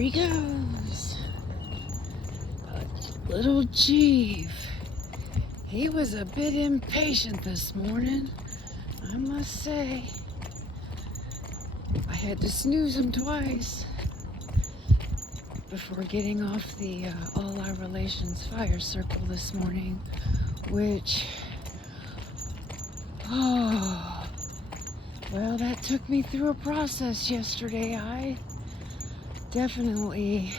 he goes. Little Jeeve. He was a bit impatient this morning, I must say. I had to snooze him twice before getting off the All Our Relations fire circle this morning, which, well, that took me through a process yesterday. I definitely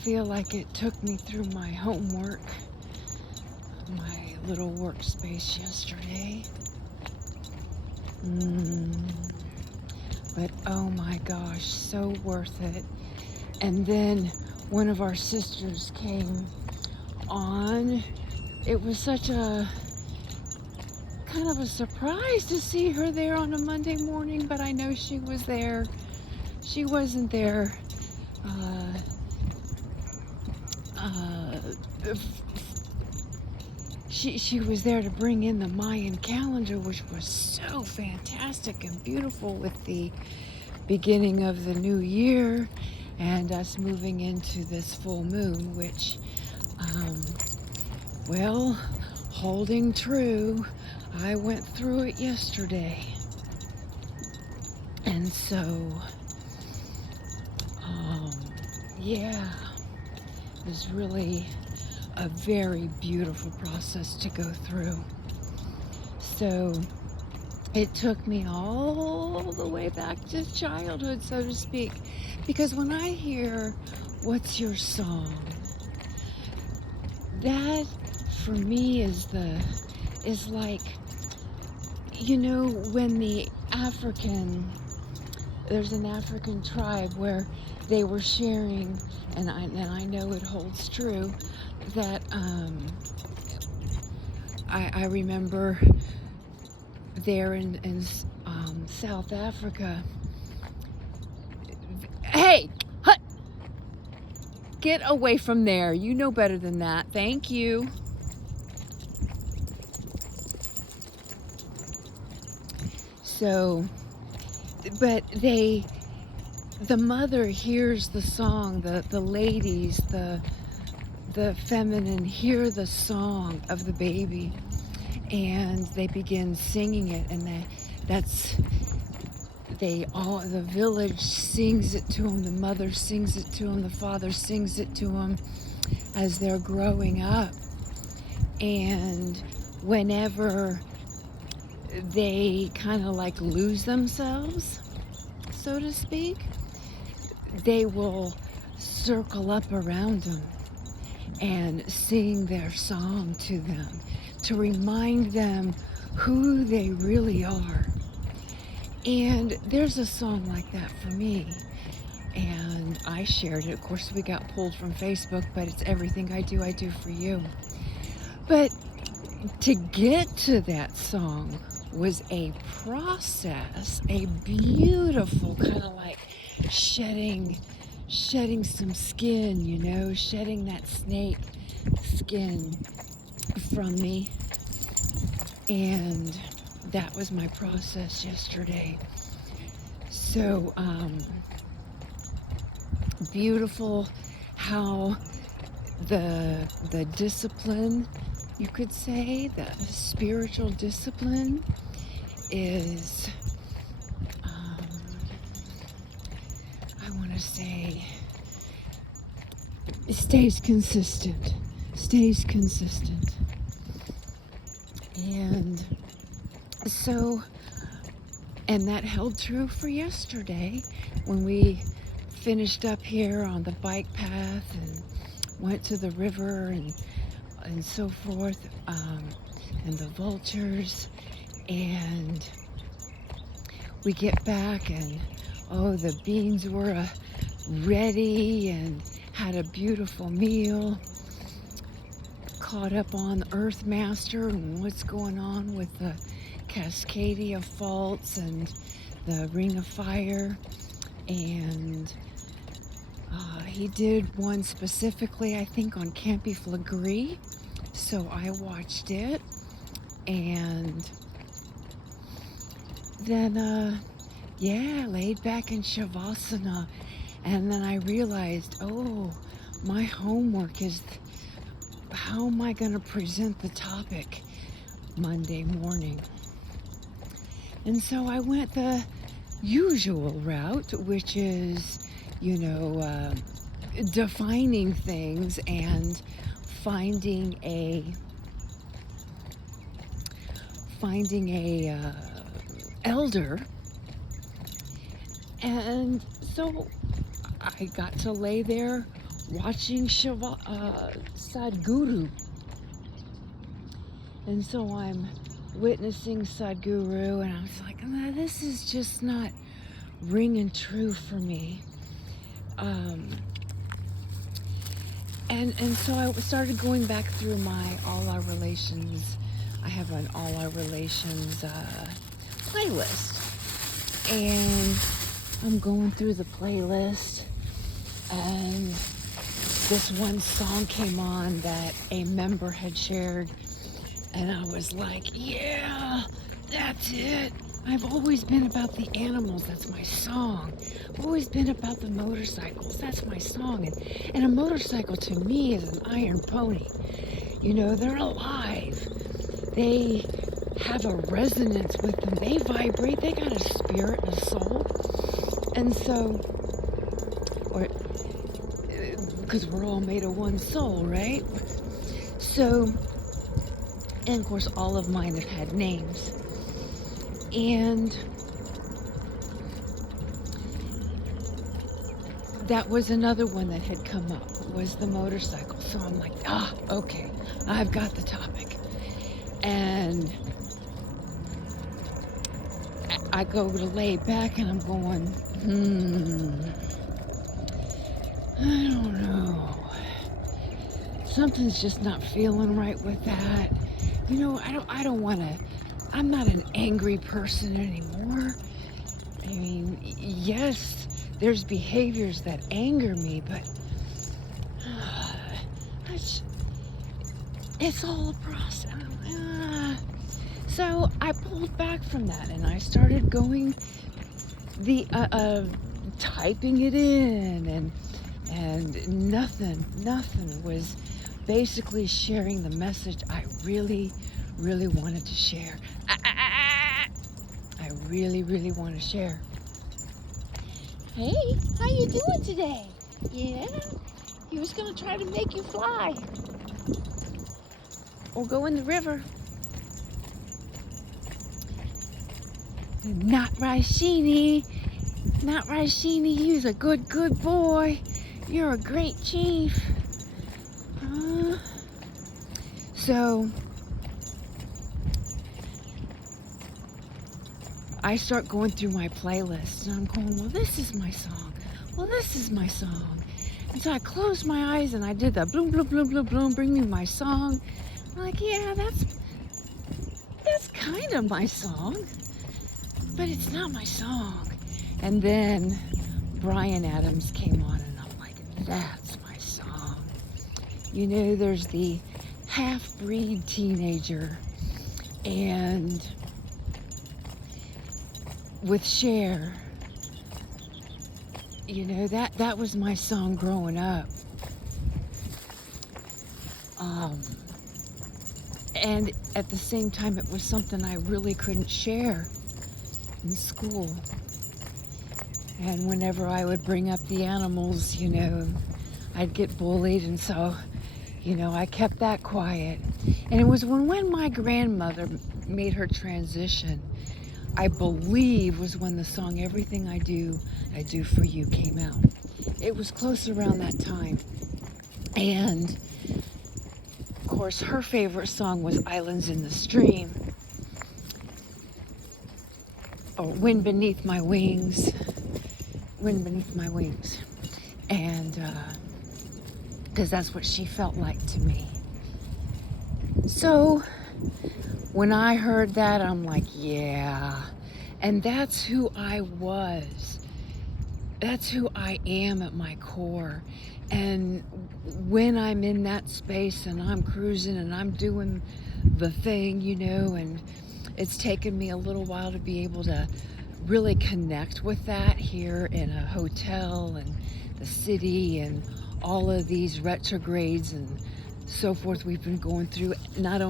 feel like it took me through my homework, my little workspace yesterday. But oh my gosh, so worth it. And then one of our sisters came on. It was such a kind of a surprise to see her there on a Monday morning, but I know she was there. She wasn't there she was there to bring in the Mayan calendar, which was so fantastic and beautiful with the beginning of the new year and us moving into this full moon, which, holding true. I went through it yesterday. And so, yeah, it was really a very beautiful process to go through. So it took me all the way back to childhood, so to speak, because when I hear "What's Your Song?", that for me is like, when there's an African tribe where they were sharing, and I know it holds true, that I remember there in South Africa. Hey, hut! Get away from there. You know better than that. Thank you. So, but the mother hears the song, the ladies, the feminine hear the song of the baby, and they begin singing it, and the village sings it to them, the mother sings it to them, the father sings it to them as they're growing up. And whenever they kind of like lose themselves, so to speak, they will circle up around them and sing their song to them to remind them who they really are. And there's a song like that for me, and I shared it. Of course, we got pulled from Facebook, but it's everything I do for you. But to get to that song was a process, a beautiful kind of like shedding some skin, shedding that snake skin from me. And that was my process yesterday. So beautiful how the discipline, you could say, the spiritual discipline is, I want to say, it stays consistent. And so, and that held true for yesterday when we finished up here on the bike path and went to the river and so forth, and the vultures, and we get back and the beans were ready and had a beautiful meal, caught up on Earthmaster and what's going on with the Cascadia faults and the Ring of Fire. And he did one specifically, I think, on Campy Flegree, so I watched it. And then laid back in Shavasana And then I realized, oh, my homework is how am I going to present the topic Monday morning? And so I went the usual route, which is, defining things and finding a elder. And so I got to lay there watching Sadhguru. And so I'm witnessing Sadhguru, and I was like, nah, this is just not ringing true for me. And so I started going back through my All Our Relations. I have an All Our Relations playlist. And I'm going through the playlist, and this one song came on that a member had shared, and I was like, yeah, that's it. I've always been about the animals, that's my song. I've always been about the motorcycles, that's my song. And a motorcycle to me is an iron pony. They're alive. They have a resonance with them. They vibrate, they got a spirit and a soul. And so, because we're all made of one soul, right? So, and of course all of mine have had names. And that was another one that had come up, was the motorcycle. So I'm like, okay, I've got the topic. And I go to lay back and I'm going, I don't know. Something's just not feeling right with that. I don't want to, I'm not an angry person anymore. I mean, yes, there's behaviors that anger me, but it's all a process. So I pulled back from that and I started going typing it in, and nothing was basically sharing the message I really wanted to share. I really want to share. Hey, how you doing today? Yeah? He was going to try to make you fly. Or go in the river. Not Raishini. Not Raishini. You's a good boy. You're a great chief. So I start going through my playlist and I'm going, well, this is my song. Well, this is my song. And so I closed my eyes and I did the bloom, bloom, bloom, bloom, bloom, bring me my song. I'm like, yeah, that's kind of my song, but it's not my song. And then Bryan Adams came on and I'm like, that's my song. There's the half-breed teenager, and with Cher, that was my song growing up. And at the same time, it was something I really couldn't share in school. And whenever I would bring up the animals, I'd get bullied, and so, I kept that quiet. And it was when my grandmother made her transition, I believe was when the song Everything I Do For You came out. It was close around that time. And of course, her favorite song was Islands in the Stream, or Wind Beneath My Wings. And because that's what she felt like to me. So when I heard that, I'm like, yeah. And that's who I was. That's who I am at my core. And when I'm in that space and I'm cruising and I'm doing the thing, and it's taken me a little while to be able to really connect with that here in a hotel and the city and all of these retrogrades and so forth we've been going through, not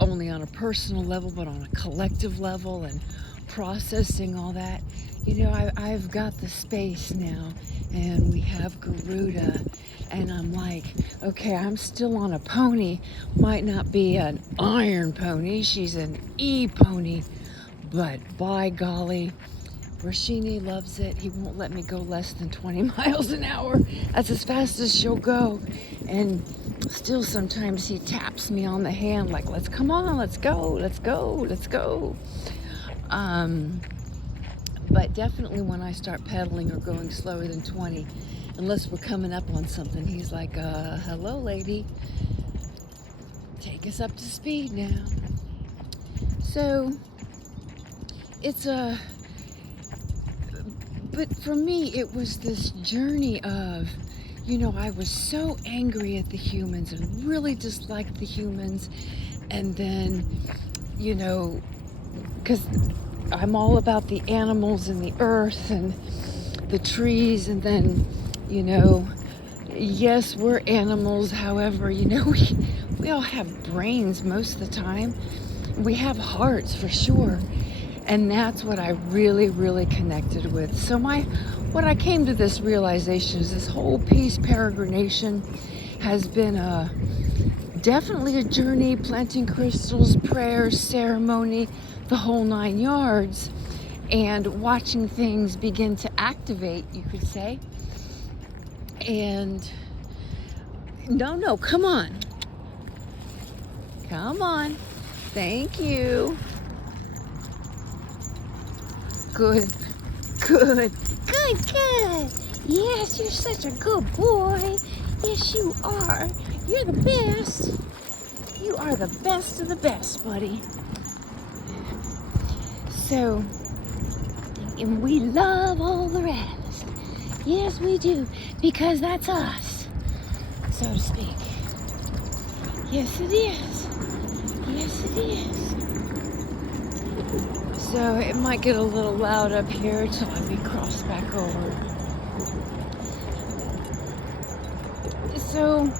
only on a personal level but on a collective level, and processing all that. I've got the space now, and we have Garuda, and I'm like, okay, I'm still on a pony. Might not be an iron pony, she's an e-pony, but by golly, Rashini loves it. He won't let me go less than 20 miles an hour. That's as fast as she'll go. And still sometimes he taps me on the hand like, let's come on, let's go, let's go, let's go. But definitely when I start pedaling or going slower than 20, unless we're coming up on something, he's like, hello, lady. Take us up to speed now. So but for me, it was this journey of, I was so angry at the humans and really disliked the humans. And then, because I'm all about the animals and the earth and the trees. And then, yes, we're animals. However, we all have brains most of the time. We have hearts for sure. And that's what I really, really connected with. So what I came to this realization is this whole peace peregrination has been definitely a journey, planting crystals, prayers, ceremony, the whole 9 yards, and watching things begin to activate, you could say. And no, come on. Come on. Thank you. Good. Yes, you're such a good boy. Yes, you are. You're the best. You are the best of the best, buddy. So, and we love all the rest. Yes, we do, because that's us, so to speak. Yes, it is. Yes, it is. So it might get a little loud up here till we cross back over. So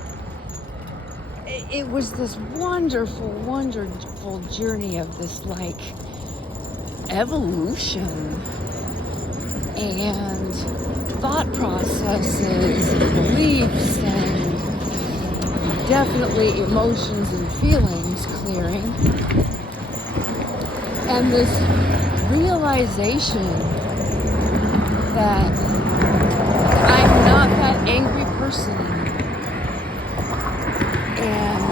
it was this wonderful, wonderful journey of this evolution and thought processes and beliefs and definitely emotions and feelings clearing. And this realization that I'm not that angry person anymore. And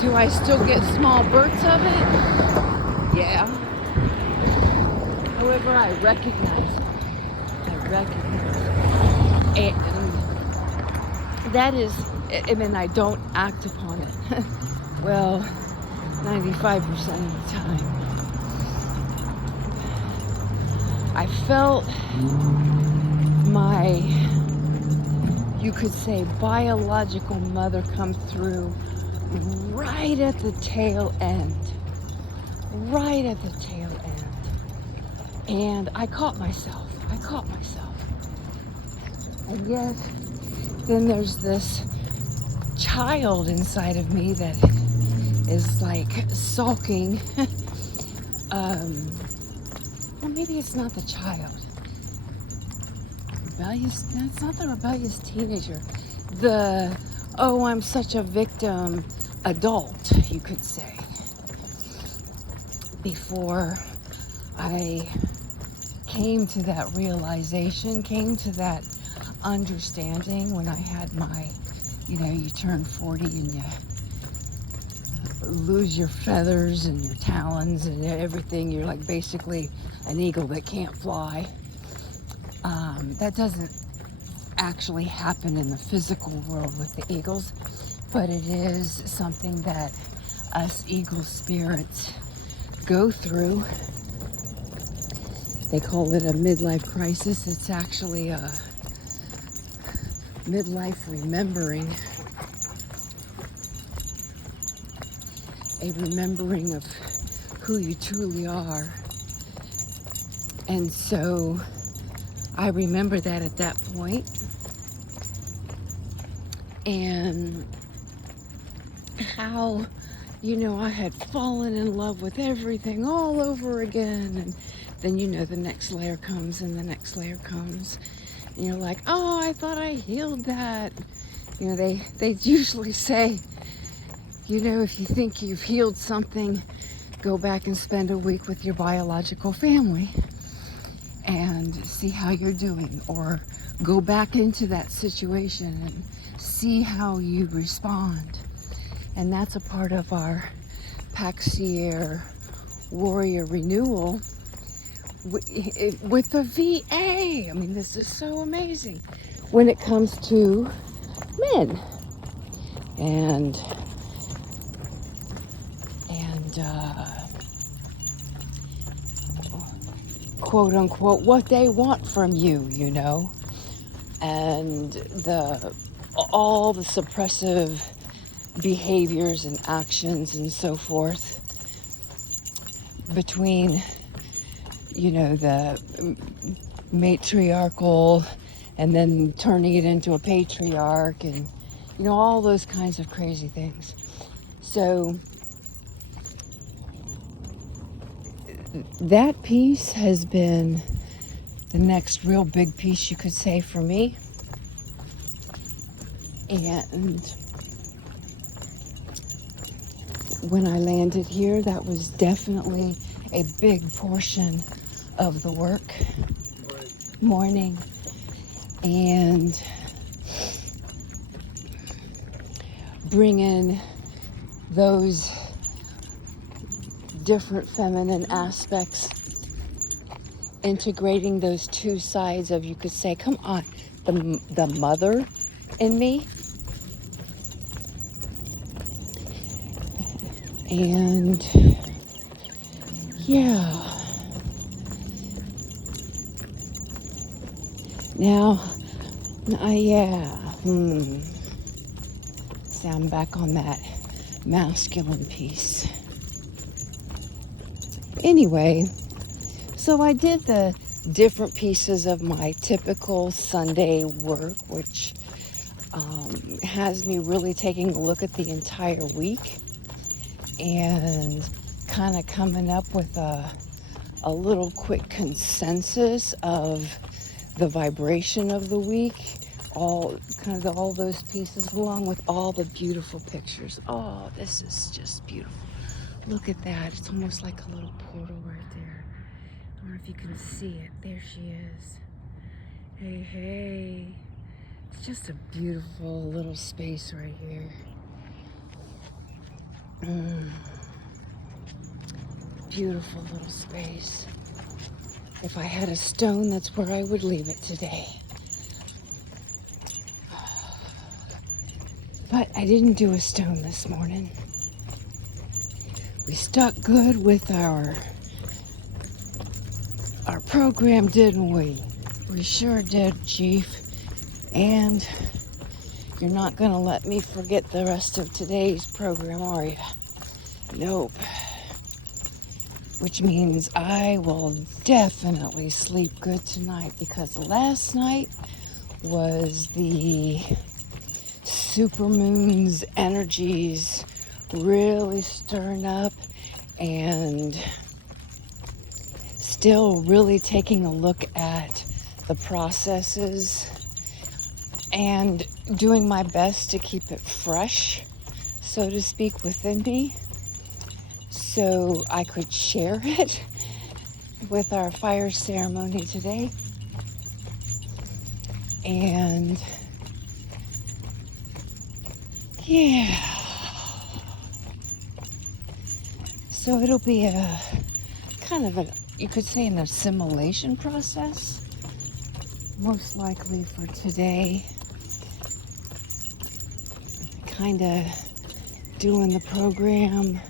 do I still get small bursts of it? Yeah. However, I recognize it. And that is, I don't act upon it. Well, 95% of the time. I felt my, you could say, biological mother come through right at the tail end. Right at the tail end. And I caught myself. And yet, then there's this child inside of me that is sulking. Well, maybe it's not the child. Rebellious? No, it's not the rebellious teenager. I'm such a victim adult, you could say. Before I came to that realization, came to that understanding when I had my, you turn 40 and you lose your feathers and your talons and everything. You're basically an eagle that can't fly. That doesn't actually happen in the physical world with the eagles, but it is something that us eagle spirits go through. They call it a midlife crisis. It's actually a midlife remembering. a remembering of who you truly are. And so I remember that at that point, and how, I had fallen in love with everything all over again. And then, the next layer comes and the next layer comes. And you're like, oh, I thought I healed that. They usually say, if you think you've healed something, go back and spend a week with your biological family and see how you're doing, or go back into that situation and see how you respond. And that's a part of our Paxier Warrior Renewal with the VA. I mean, this is so amazing when it comes to men and quote unquote what they want from you, and all the suppressive behaviors and actions and so forth between the matriarchal and then turning it into a patriarch, and all those kinds of crazy things. So that piece has been the next real big piece, you could say, for me. And when I landed here, that was definitely a big portion of the work. Morning. And bringing those different feminine aspects, integrating those two sides of, you could say, come on, the mother in me, and so I'm back on that masculine piece. Anyway, so I did the different pieces of my typical Sunday work, which has me really taking a look at the entire week and kind of coming up with a little quick consensus of the vibration of the week, all those pieces, along with all the beautiful pictures. Oh, this is just beautiful. Look at that. It's almost like a little portal right there. I don't know if you can see it. There she is. Hey. It's just a beautiful little space right here. Beautiful little space. If I had a stone, that's where I would leave it today. But I didn't do a stone this morning. We stuck good with our program, didn't we? We sure did, Chief. And you're not gonna let me forget the rest of today's program, are you? Nope. Which means I will definitely sleep good tonight, because last night was the supermoon's energies really stirring up, and still really taking a look at the processes and doing my best to keep it fresh, so to speak, within me, so I could share it with our fire ceremony today. And so it'll be a kind of you could say, an assimilation process, most likely for today. Kind of doing the program,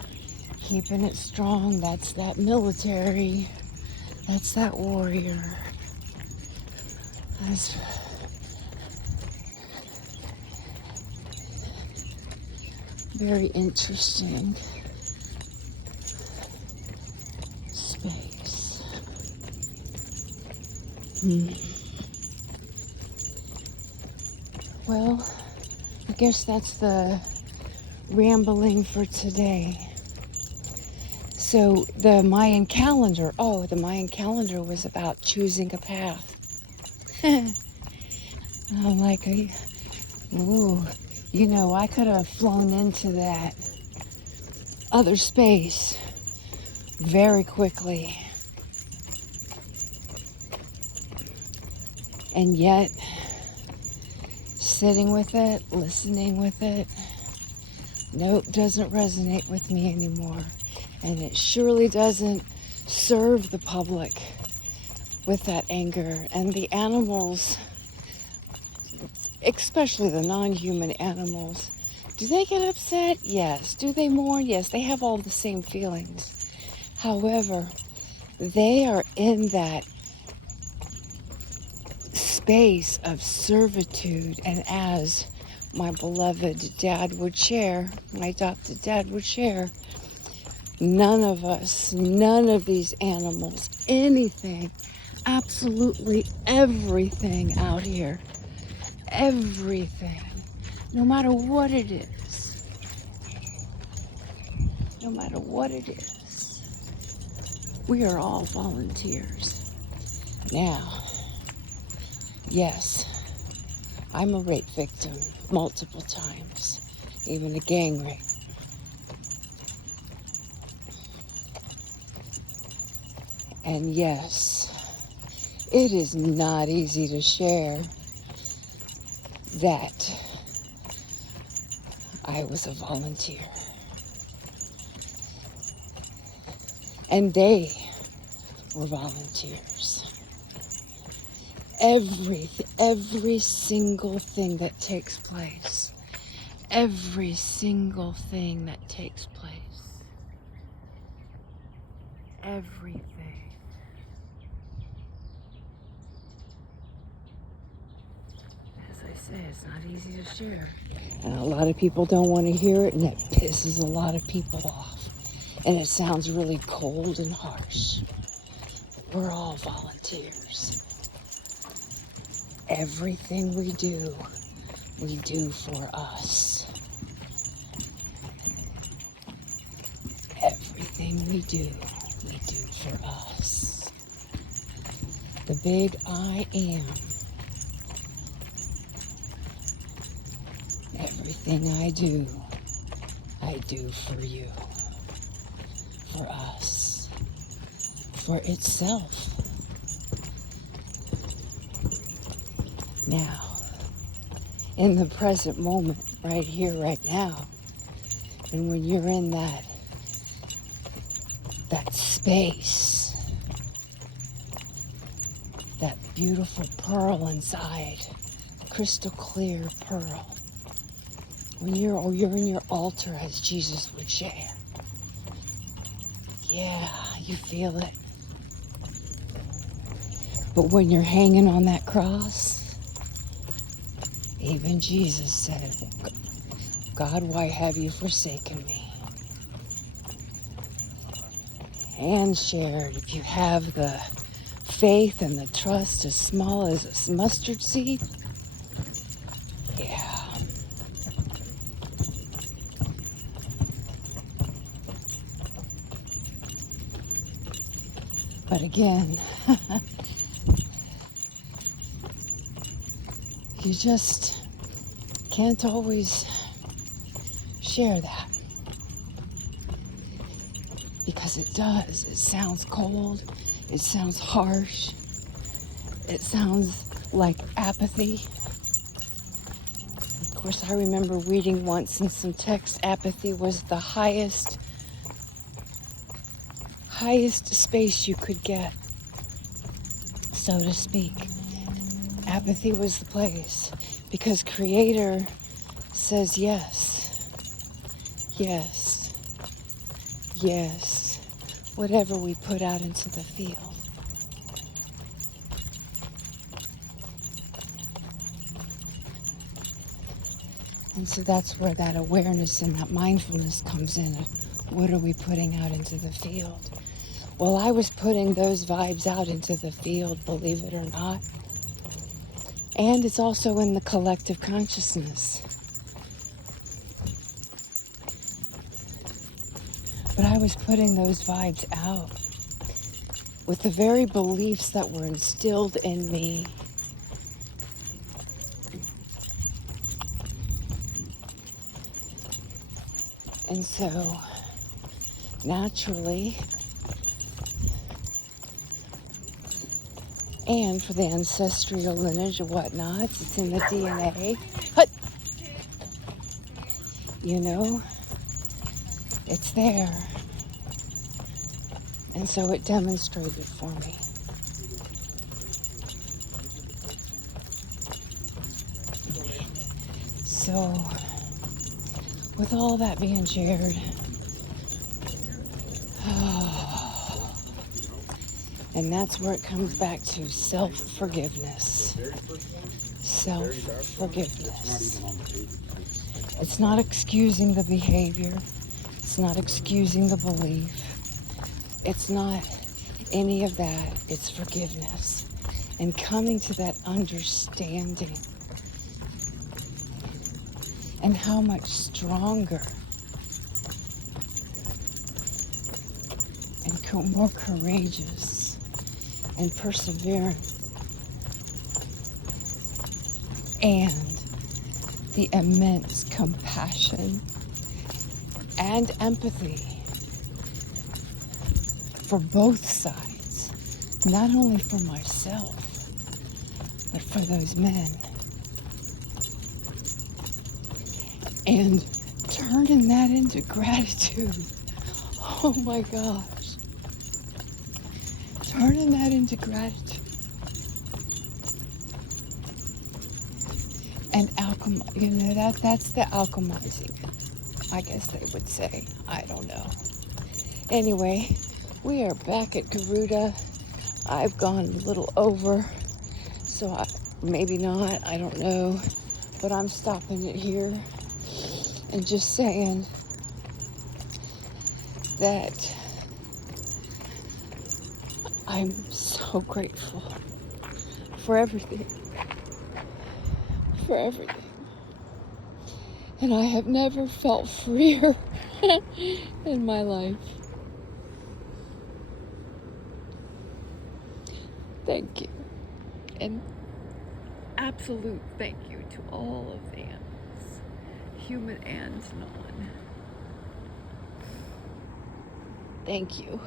keeping it strong. That's that military. That's that warrior. That's very interesting. Well, I guess that's the rambling for today. So the Mayan calendar, the Mayan calendar was about choosing a path. I'm like, ooh, I could have flown into that other space very quickly. And yet, sitting with it, listening with it, nope, doesn't resonate with me anymore. And it surely doesn't serve the public with that anger. And the animals, especially the non-human animals, do they get upset? Yes. Do they mourn? Yes. They have all the same feelings. However, they are in that space of servitude, and as my beloved dad would share, my adopted dad would share, none of these animals, anything, absolutely everything out here, everything, no matter what it is, we are all volunteers. Now, yes, I'm a rape victim multiple times, even a gang rape. And yes, it is not easy to share that I was a volunteer. And they were volunteers. Every single thing that takes place, everything, as I say, it's not easy to share. And a lot of people don't want to hear it, and it pisses a lot of people off. And it sounds really cold and harsh. We're all volunteers. Everything we do for us. Everything we do for us. The big I am. Everything I do for you, for us, for itself. Now, in the present moment, right here, right now, and when you're in that space, that beautiful pearl inside, crystal clear pearl, when you're in your altar, as Jesus would share. Yeah, you feel it. But when you're hanging on that cross, even Jesus said, God, why have you forsaken me? And shared, if you have the faith and the trust as small as a mustard seed, yeah. But again, you just can't always share that. Because it does. It sounds cold. It sounds harsh. It sounds like apathy. Of course, I remember reading once in some text, apathy was the highest space you could get, so to speak. Apathy was the place, because Creator says yes, whatever we put out into the field. And so that's where that awareness and that mindfulness comes in. What are we putting out into the field? Well, I was putting those vibes out into the field, believe it or not. And it's also in the collective consciousness. But I was putting those vibes out with the very beliefs that were instilled in me. And so, naturally, and for the ancestral lineage or whatnot, it's in the DNA. Hut! You know, it's there. And so it demonstrated for me. So, with all that being shared, and that's where it comes back to self-forgiveness. Self-forgiveness. It's not excusing the behavior. It's not excusing the belief. It's not any of that. It's forgiveness. And coming to that understanding. And how much stronger and more courageous and persevering and the immense compassion and empathy for both sides, not only for myself, but for those men. And turning that into gratitude. Oh my gosh. Turning that into gratitude. And that's the alchemizing, I guess they would say. I don't know. Anyway, we are back at Garuda. I've gone a little over, so maybe not, I don't know. But I'm stopping it here and just saying that I'm so grateful for everything. For everything. And I have never felt freer in my life. Thank you. And absolute thank you to all of the animals, human and non. Thank you.